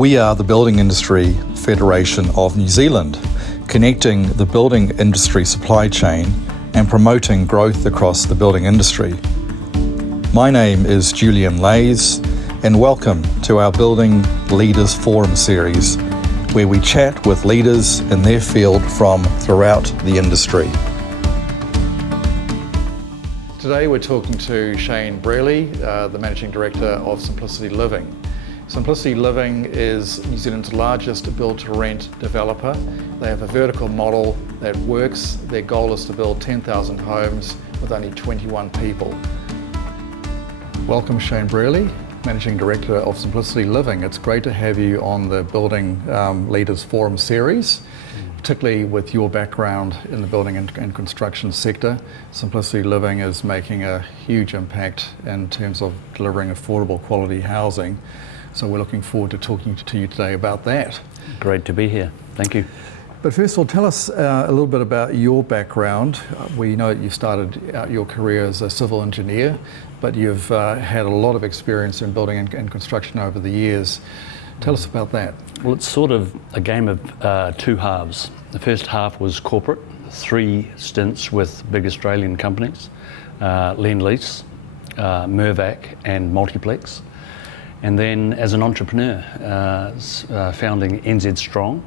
We are the Building Industry Federation of New Zealand, connecting the building industry supply chain and promoting growth across the building industry. My name is Julien Leys, and welcome to our Building Leaders Forum series, where we chat with leaders in their field from throughout the industry. Today we're talking to Shane Brealey, the Managing Director of Simplicity Living. Simplicity Living is New Zealand's largest build-to-rent developer. They have a vertical model that works. Their goal is to build 10,000 homes with only 21 people. Welcome, Shane Brealey, Managing Director of Simplicity Living. It's great to have you on the Building Leaders Forum series, particularly with your background in the building and construction sector. Simplicity Living is making a huge impact in terms of delivering affordable quality housing. So we're looking forward to talking to you today about that. Great to be here. Thank you. But first of all, tell us a little bit about your background. We know that you started out your career as a civil engineer, but you've had a lot of experience in building and construction over the years. Tell us about that. Well, it's sort of a game of two halves. The first half was corporate, 3 stints with big Australian companies, Julien Leys, Mirvac and Multiplex. And then as an entrepreneur, founding NZ Strong,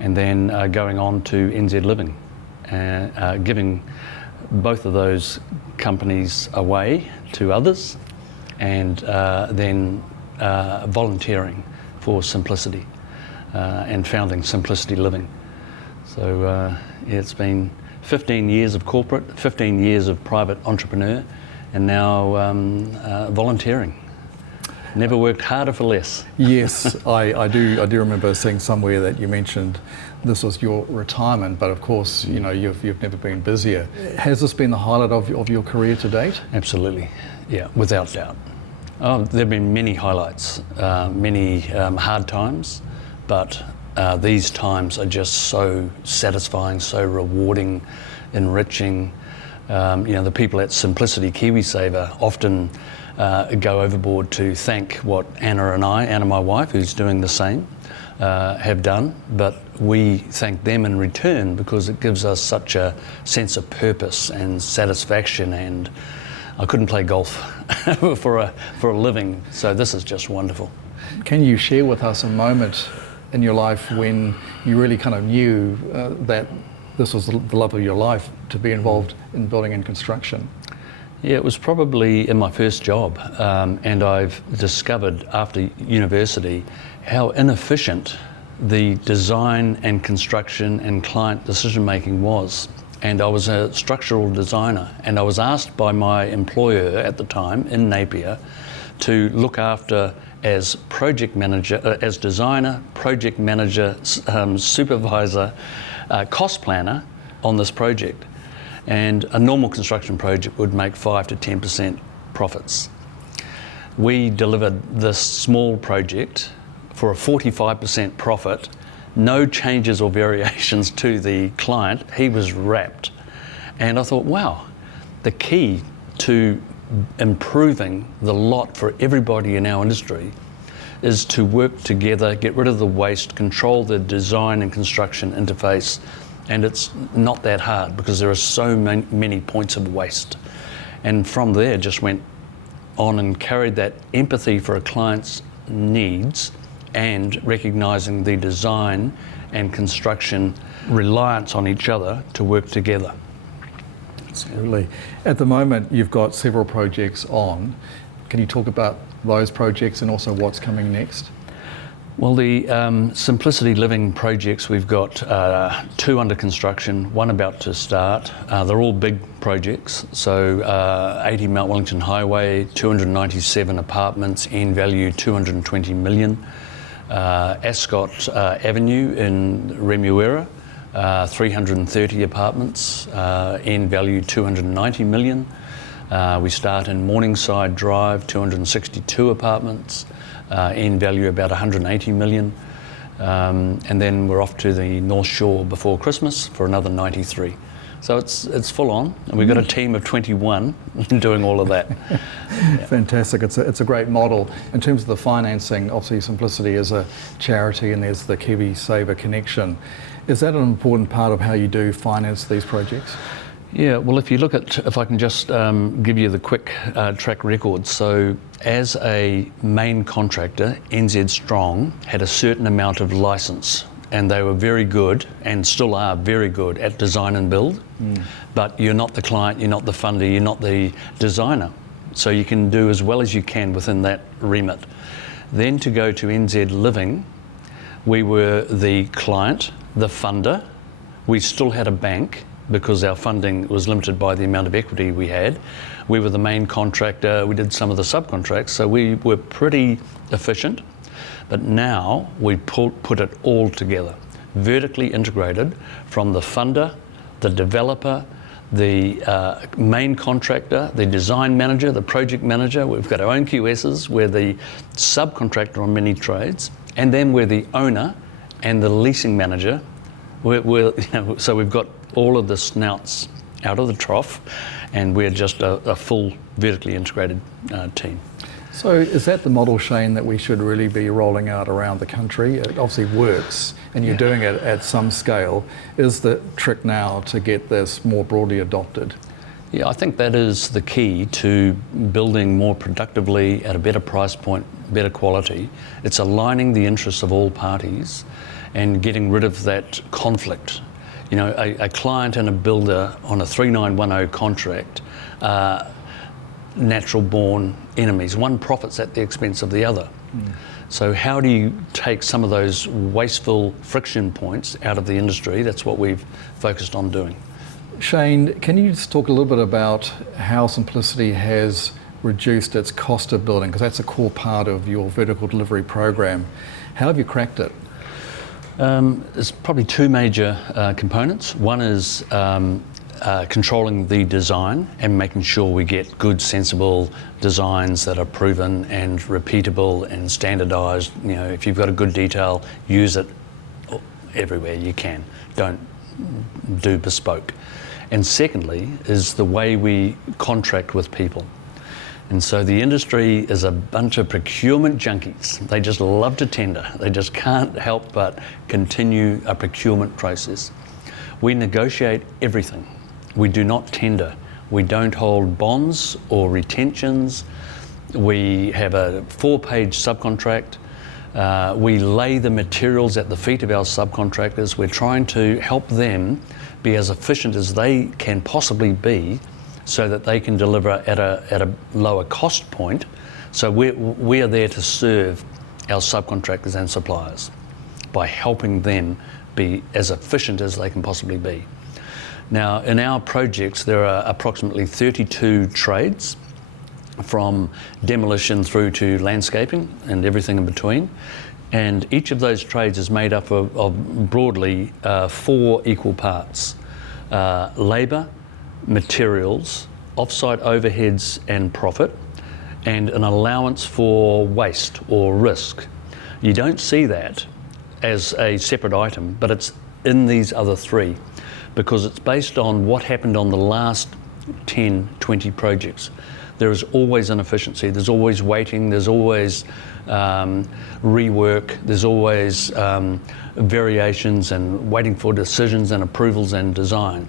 and then going on to NZ Living, giving both of those companies away to others, and then volunteering for Simplicity and founding Simplicity Living. So it's been 15 years of corporate, 15 years of private entrepreneur, and now volunteering. Never worked harder for less. Yes, I do remember seeing somewhere that you mentioned this was your retirement, but of course, you know, you've never been busier. Has this been the highlight of your career to date? Absolutely, yeah, without doubt. Oh, there have been many highlights, many hard times, but these times are just so satisfying, so rewarding, enriching. You know, the people at Simplicity KiwiSaver often go overboard to thank what Anna, my wife, who's doing the same, have done, but we thank them in return because it gives us such a sense of purpose and satisfaction, and I couldn't play golf for a living, so this is just wonderful. Can you share with us a moment in your life when you really kind of knew that this was the love of your life, to be involved in building and construction? Yeah, it was probably in my first job, and I've discovered after university how inefficient the design and construction and client decision making was. And I was a structural designer, and I was asked by my employer at the time in Napier to look after as project manager, as designer, project manager, supervisor, cost planner on this project. And a normal construction project would make 5 to 10% profits. We delivered this small project for a 45% profit, no changes or variations to the client. He was rapt. And I thought, wow, the key to improving the lot for everybody in our industry is to work together, get rid of the waste, control the design and construction interface. And it's not that hard because there are so many points of waste. And from there just went on and carried that empathy for a client's needs and recognising the design and construction reliance on each other to work together. Absolutely. At the moment, you've got several projects on. Can you talk about those projects and also what's coming next? Well, the Simplicity Living projects, we've got 2 under construction, 1 about to start. They're all big projects. So 80 Mount Wellington Highway, 297 apartments, end value 220 million. Ascot Avenue in Remuera, 330 apartments, end value 290 million. We start in Morningside Drive, 262 apartments, end value about 180 million. And then we're off to the North Shore before Christmas for another 93. So it's full on, and we've got a team of 21 doing all of that. Fantastic. It's a great model. In terms of the financing, obviously Simplicity is a charity and there's the KiwiSaver connection. Is that an important part of how you do finance these projects? Yeah, well, if you look at, if I can just give you the quick track record. So as a main contractor, NZ Strong had a certain amount of license, and they were very good, and still are very good, at design and build. But you're not the client, you're not the funder, you're not the designer. So you can do as well as you can within that remit. Then to go to NZ Living, we were the client, the funder. We still had a bank because our funding was limited by the amount of equity we had. We were the main contractor, we did some of the subcontracts, so we were pretty efficient. But now we put it all together, vertically integrated from the funder, the developer, the main contractor, the design manager, the project manager. We've got our own QSs, we're the subcontractor on many trades, and then we're the owner and the leasing manager. So we've got all of the snouts out of the trough, and we're just a full vertically integrated team. So is that the model, Shane, that we should really be rolling out around the country? It obviously works, and you're doing it at some scale. Is the trick now to get this more broadly adopted? Yeah, I think that is the key to building more productively at a better price point, better quality. It's aligning the interests of all parties and getting rid of that conflict. You know, a client and a builder on a 3910 contract, natural born enemies. One profits at the expense of the other. So how do you take some of those wasteful friction points out of the industry? That's what we've focused on doing. Shane, can you just talk a little bit about how Simplicity has reduced its cost of building? Because that's a core part of your vertical delivery program. How have you cracked it? There's probably two major components. One is controlling the design and making sure we get good, sensible designs that are proven and repeatable and standardised. You know, if you've got a good detail, use it everywhere you can. Don't do bespoke. And secondly is the way we contract with people. And so the industry is a bunch of procurement junkies. They just love to tender. They just can't help but continue a procurement process. We negotiate everything. We do not tender. We don't hold bonds or retentions. We have a 4-page subcontract. We lay the materials at the feet of our subcontractors. We're trying to help them be as efficient as they can possibly be so that they can deliver at a lower cost point. So we are there to serve our subcontractors and suppliers by helping them be as efficient as they can possibly be. Now, in our projects, there are approximately 32 trades, from demolition through to landscaping and everything in between. And each of those trades is made up of broadly 4 equal parts: labour, materials, off-site overheads and profit, and an allowance for waste or risk. You don't see that as a separate item, but it's in these other 3 because it's based on what happened on the last 10, 20 projects. There is always inefficiency, there's always waiting, there's always rework, there's always variations and waiting for decisions and approvals and design.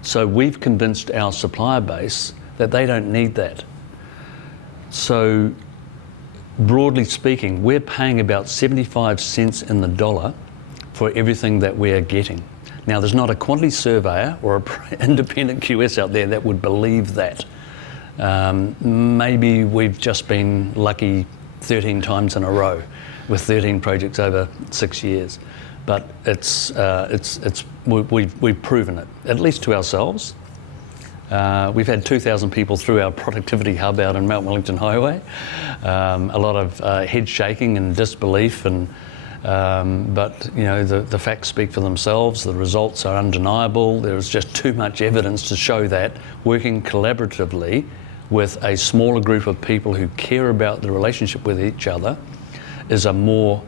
So we've convinced our supplier base that they don't need that. So broadly speaking, we're paying about 75 cents in the dollar for everything that we are getting. Now, there's not a quantity surveyor or an independent QS out there that would believe that. Maybe we've just been lucky 13 times in a row with 13 projects over 6 years. But we've proven it, at least to ourselves. We've had 2,000 people through our productivity hub out in Mount Wellington Highway. A lot of head shaking and disbelief, but you know, the facts speak for themselves. The results are undeniable. There's just too much evidence to show that working collaboratively with a smaller group of people who care about the relationship with each other is a more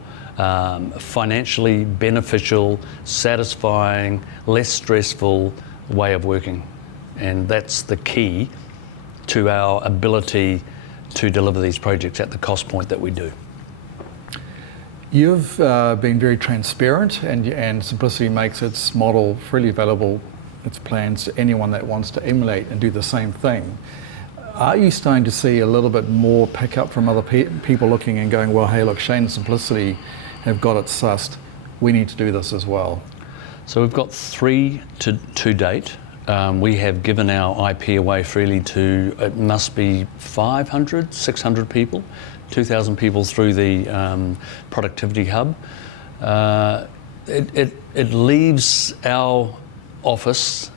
financially beneficial, satisfying, less stressful way of working, and that's the key to our ability to deliver these projects at the cost point that we do. You've been very transparent, and Simplicity makes its model freely available, its plans, to anyone that wants to emulate and do the same thing. Are you starting to see a little bit more pickup from other people looking and going, well, hey, look, Shane and Simplicity have got it sussed, we need to do this as well? So we've got 3 to date. We have given our IP away freely to, it must be 500, 600 people, 2,000 people through the Productivity Hub. It leaves our office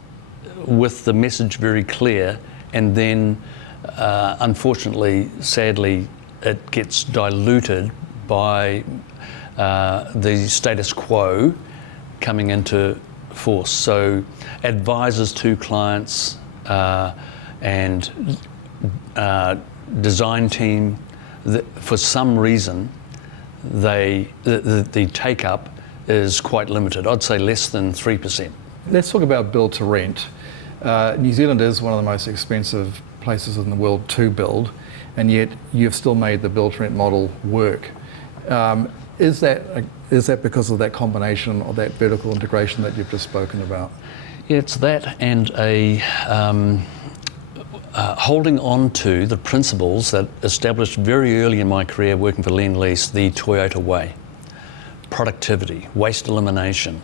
with the message very clear, and then unfortunately, sadly, it gets diluted by the status quo coming into force. So advisors to clients and design team, for some reason, the take-up is quite limited. I'd say less than 3%. Let's talk about build to rent. New Zealand is one of the most expensive places in the world to build, and yet you've still made the build to rent model work. Is that because of that combination of that vertical integration that you've just spoken about? Yeah, it's that, and holding on to the principles that established very early in my career working for Julien Leys, the Toyota way. Productivity, waste elimination,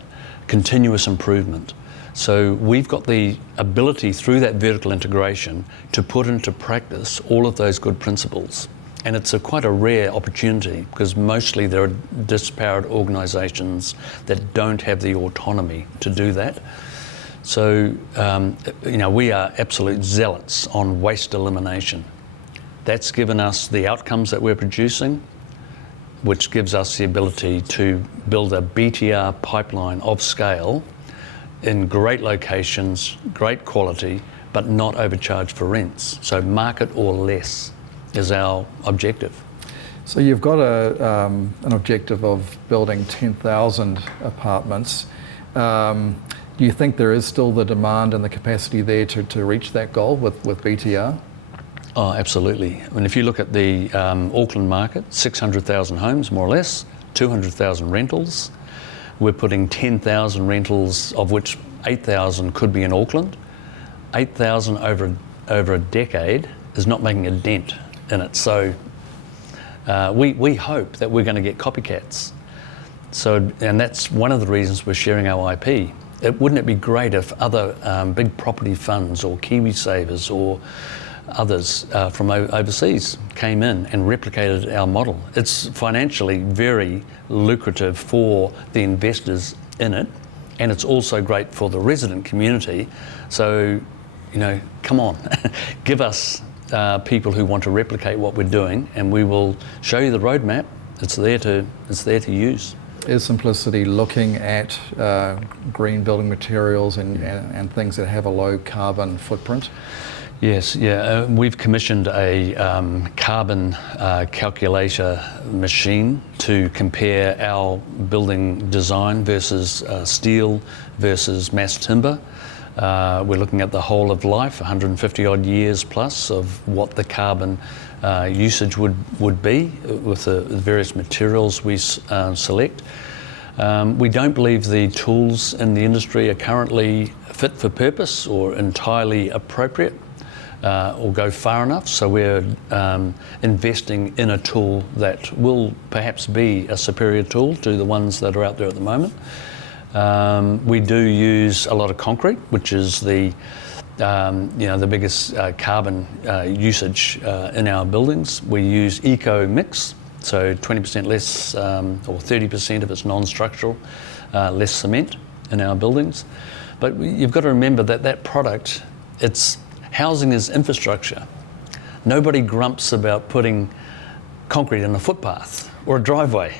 continuous improvement. So we've got the ability through that vertical integration to put into practice all of those good principles. And it's quite a rare opportunity, because mostly there are disparate organisations that don't have the autonomy to do that. So, we are absolute zealots on waste elimination. That's given us the outcomes that we're producing, which gives us the ability to build a BTR pipeline of scale in great locations, great quality, but not overcharge for rents. So market or less is our objective. So you've got an objective of building 10,000 apartments. Do you think there is still the demand and the capacity there to reach that goal with BTR? Oh, absolutely. I mean, if you look at the Auckland market, 600,000 homes, more or less, 200,000 rentals. We're putting 10,000 rentals, of which 8,000 could be in Auckland. 8,000 over a decade is not making a dent in it. So we hope that we're going to get copycats. So, and that's one of the reasons we're sharing our IP. Wouldn't it be great if other big property funds or KiwiSavers or others from overseas came in and replicated our model? It's financially very lucrative for the investors in it, and it's also great for the resident community. So, come on, give us people who want to replicate what we're doing, and we will show you the roadmap. It's there to use. Is Simplicity looking at green building materials and things that have a low carbon footprint? Yes, yeah. We've commissioned a carbon calculator machine to compare our building design versus steel versus mass timber. We're looking at the whole of life, 150 odd years plus, of what the carbon usage would be with the various materials we select. We don't believe the tools in the industry are currently fit for purpose or entirely appropriate or go far enough, so we're investing in a tool that will perhaps be a superior tool to the ones that are out there at the moment. We do use a lot of concrete, which is the biggest carbon usage in our buildings. We use eco mix, so 20% less or 30% if it's non-structural, less cement in our buildings. But you've got to remember that product, housing is infrastructure. Nobody grumps about putting concrete in a footpath or a driveway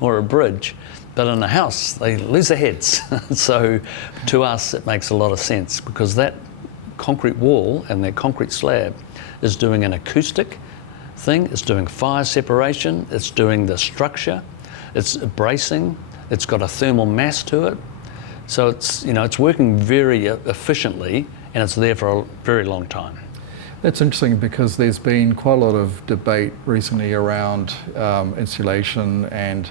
or a bridge. But in a house, they lose their heads. So to us, it makes a lot of sense, because that concrete wall and that concrete slab is doing an acoustic thing, it's doing fire separation, it's doing the structure, it's bracing, it's got a thermal mass to it. So it's working very efficiently, and it's there for a very long time. That's interesting because there's been quite a lot of debate recently around insulation and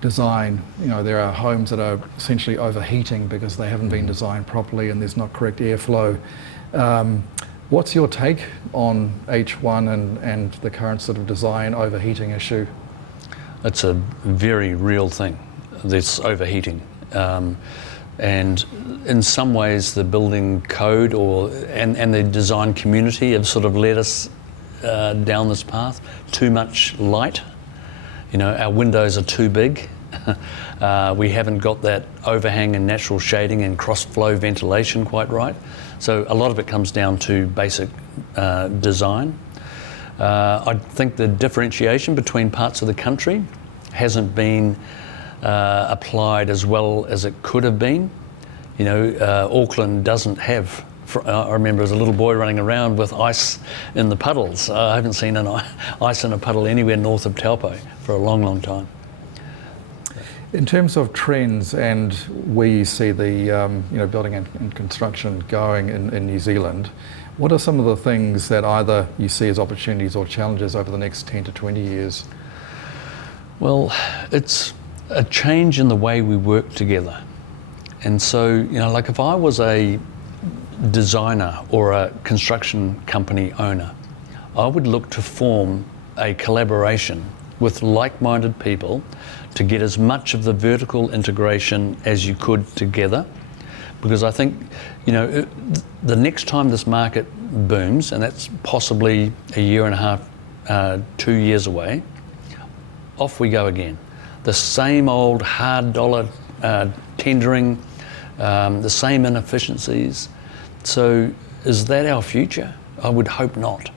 design. There are homes that are essentially overheating because they haven't been designed properly and there's not correct airflow. What's your take on H1 and the current sort of design overheating issue? It's a very real thing, this overheating. And in some ways the building code and the design community have sort of led us down this path. Too much light, our windows are too big. We haven't got that overhang and natural shading and cross-flow ventilation quite right. So a lot of it comes down to basic design. I think the differentiation between parts of the country hasn't been applied as well as it could have been. Auckland doesn't have, I remember as a little boy running around with ice in the puddles. I haven't seen ice in a puddle anywhere north of Taupo for a long, long time. In terms of trends and where you see the building and construction going in New Zealand, what are some of the things that either you see as opportunities or challenges over the next 10 to 20 years? Well, it's a change in the way we work together. And so, like if I was a designer or a construction company owner, I would look to form a collaboration with like-minded people to get as much of the vertical integration as you could together. Because I think, the next time this market booms, and that's possibly a year and a half, 2 years away, off we go again. The same old hard dollar tendering, the same inefficiencies. So is that our future? I would hope not.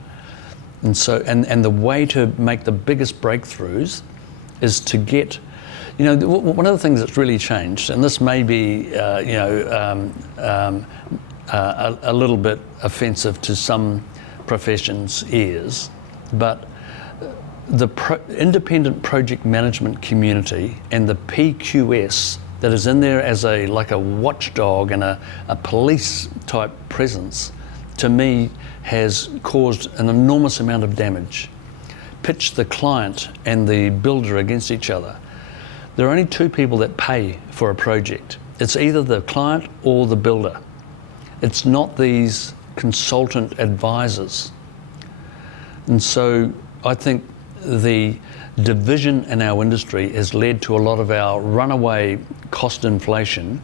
And so, and the way to make the biggest breakthroughs is to get, one of the things that's really changed, and this may be, a little bit offensive to some professions' ears, but the independent project management community and the PQS that is in there as like a watchdog and a police type presence, to me, has caused an enormous amount of damage. Pitched the client and the builder against each other. There are only two people that pay for a project. It's either the client or the builder. It's not these consultant advisors. And so I think the division in our industry has led to a lot of our runaway cost inflation,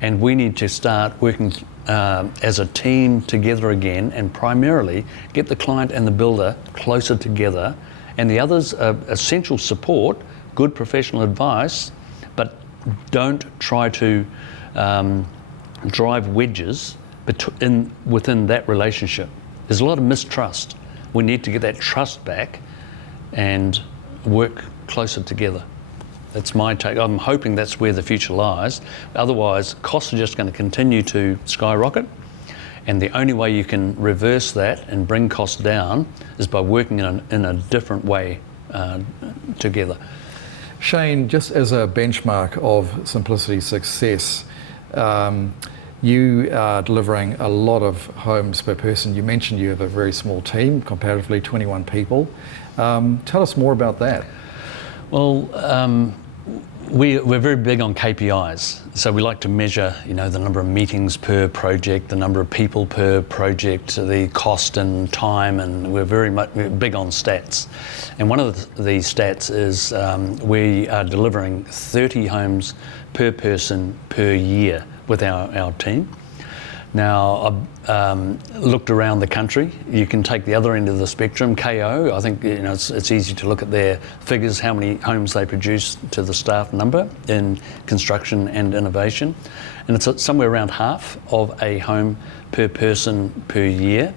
and we need to start working as a team together again, and primarily get the client and the builder closer together, and the others are essential support, good professional advice, but don't try to drive wedges within that relationship. There's a lot of mistrust. We need to get that trust back and work closer together. That's my take. I'm hoping that's where the future lies. Otherwise, costs are just going to continue to skyrocket, and the only way you can reverse that and bring costs down is by working in a different way together. Shane, just as a benchmark of Simplicity's success, you are delivering a lot of homes per person. You mentioned you have a very small team, comparatively 21 people. Tell us more about that. Well, we're very big on KPIs. So we like to measure, the number of meetings per project, the number of people per project, the cost and time, and we're very big on stats. And one of the stats is we are delivering 30 homes per person per year with our team. Now, I've looked around the country. You can take the other end of the spectrum, KO. I think it's easy to look at their figures, how many homes they produce to the staff number in construction and innovation. And it's somewhere around half of a home per person per year.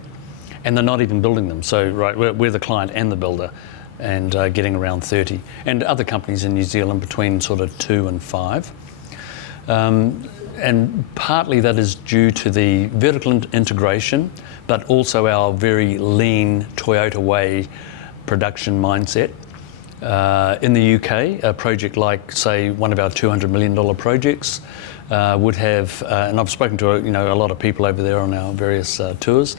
And they're not even building them. So, right, we're the client and the builder, and getting around 30. And other companies in New Zealand between sort of 2 and 5. And partly that is due to the vertical integration, but also our very lean Toyota way production mindset. In the UK, a project like, say, one of our $200 million projects would have, and I've spoken to a lot of people over there on our various tours,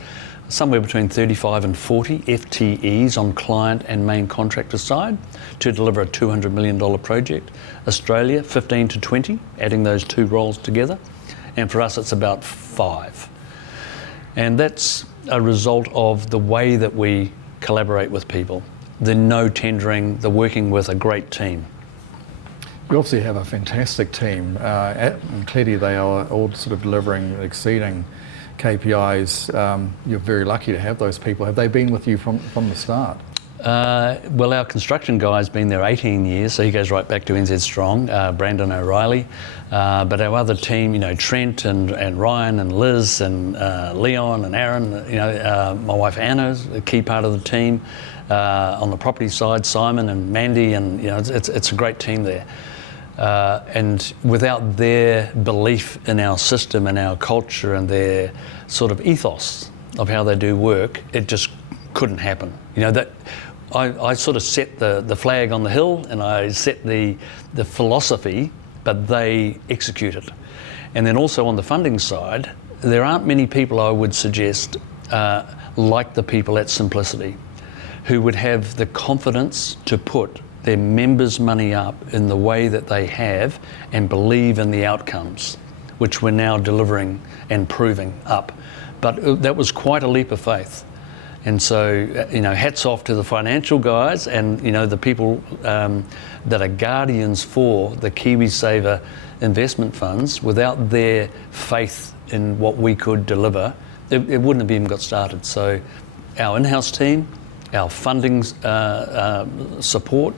somewhere between 35 and 40 FTEs on client and main contractor side to deliver a $200 million project. Australia, 15 to 20, adding those two roles together. And for us, it's about 5. And that's a result of the way that we collaborate with people, the no tendering, the working with a great team. You obviously have a fantastic team, and clearly they are all sort of delivering, exceeding KPIs. You're very lucky to have those people. Have they been with you from the start? Well, our construction guy's been there 18 years, so he goes right back to NZ Strong, Brandon O'Reilly. But our other team, Trent and Ryan and Liz and Leon and Aaron, my wife Anna's a key part of the team. On the property side, Simon and Mandy, and it's a great team there. And without their belief in our system and our culture and their sort of ethos of how they do work, it just couldn't happen. That I sort of set the flag on the hill and I set the philosophy, but they execute it. And then also on the funding side, there aren't many people I would suggest like the people at Simplicity, who would have the confidence to put their members' money up in the way that they have and believe in the outcomes, which we're now delivering and proving up. But that was quite a leap of faith. And so, hats off to the financial guys and, the people that are guardians for the KiwiSaver investment funds. Without their faith in what we could deliver, it wouldn't have even got started. So our in-house team, our funding support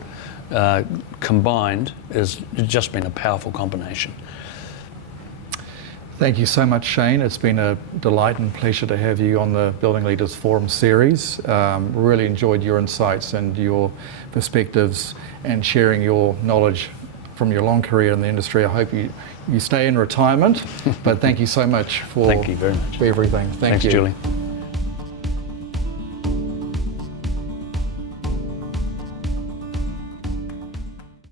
combined has just been a powerful combination. Thank you so much, Shane. It's been a delight and pleasure to have you on the Building Leaders Forum series. Really enjoyed your insights and your perspectives and sharing your knowledge from your long career in the industry. I hope you stay in retirement, but thank you so much for, thank you very much. For everything. Thanks, Julie.